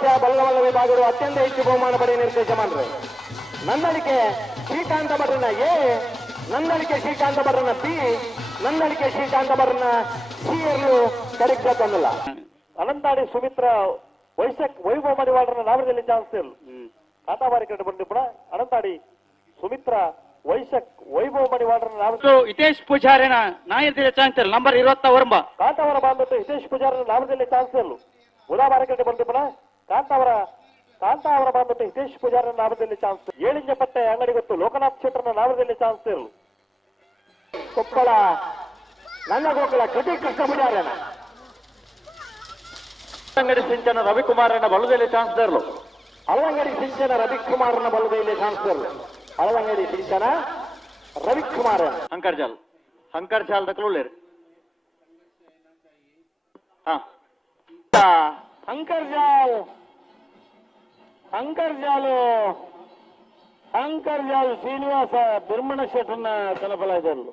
ವರ್ಷ ಬಲ್ಲವಲ್ಲ ವಿಭಾಗಗಳು ಅತ್ಯಂತ ಹೆಚ್ಚು ಬಹುಮಾನ ಪಡೆಯ ನಿರ್ದೇಶಮಾನರು. ನಂದಳಿಕೆ ಶ್ರೀಕಾಂತ ಭಟ್ರನ ಎ, ನಂದಳಿಕೆ ಶ್ರೀಕಾಂತ ಭಟ್ರನ ಬಿ, ನಂದಳಿಕೆ ಶ್ರೀಕಾಂತ ಭಟ್ರನ ಸಿ ಇರಲು ಕಡಿಕೆ ತಂದಿಲ್ಲ. ಅನಂತಾಡಿ ಸುಮಿತ್ರ ವೈಭವ ಮಡಿವಾಳರ ನಾಮದಲ್ಲಿ ಚಾನ್ಸ್ ಇಲ್ಲ. ಖಾತಾವಾರಿ ಕಡೆ ಬಂದು ಕೂಡ ಅನಂತಾಡಿ ಸುಮಿತ್ರ ವೈಭವ ಮಡಿವಾಳರ ನಾಮ ಹಿತೇಶ್ ಪೂಜಾರಿನ ನಾಯಕರಿಗೆ ಚಾನ್ಸ್ ಇಲ್ಲ. ನಂಬರ್ 20 ವರ್ಮ ಕಾಂತಾವರ ಬಾಂಧತ್ತು ಹಿತೇಶ್ ಪೂಜಾರನ ನಾಮದಲ್ಲಿ ಚಾನ್ಸ್ ಇಲ್ಲ. ಉದಾವಾರ ಕಡೆ ಬಂದು ಕೂಡ ಕಾಂತಾವರ ಬಾಂಧತ್ತು ಹಿತೇಶ್ ಪೂಜಾರನ ನಾಮದಲ್ಲಿ ಚಾನ್ಸ್. ಏಳಿಂಜ ಪಟ್ಟೆ ಅಂಗಡಿ ಗೊತ್ತು ಲೋಕನಾಥ್ ಶೆಟ್ಟರ್ನ ನಾಮದಲ್ಲಿ ಚಾನ್ಸ್ ಇಲ್ಲ. ಕೊಪ್ಪಳ ನನ್ನ ಗೋಕುಲ ಕಟಿ ಕೃಷ್ಣ ಪೂಜಾರನ ಅಂಗಡಿ ಸಿಂಚನ ರವಿಕುಮಾರನ ಬಲದಲ್ಲಿ ಚಾನ್ಸ್ ಇರಲು. ಅಳವಂಗಡಿ ಸಿಂಚನ ರವಿಕುಮಾರನ ಬಲದಲ್ಲಿ ಚಾನ್ಸ್ ಇರಲು. ಅಳವಂಗಡಿ ಸಿಂಚನ ರವಿಕುಮಾರ ಹಂಕರ್ಜಾಲ್ ದಕ್ಕಲುಳ್ಳೇರು. ಅಂಕರ್ಜಾಲ್ ಶ್ರೀನಿವಾಸ ಬಿರ್ಮಣ ಶೆಟ್ಟರ್ನ ಕಲಪಲಾಯಿಸಲು.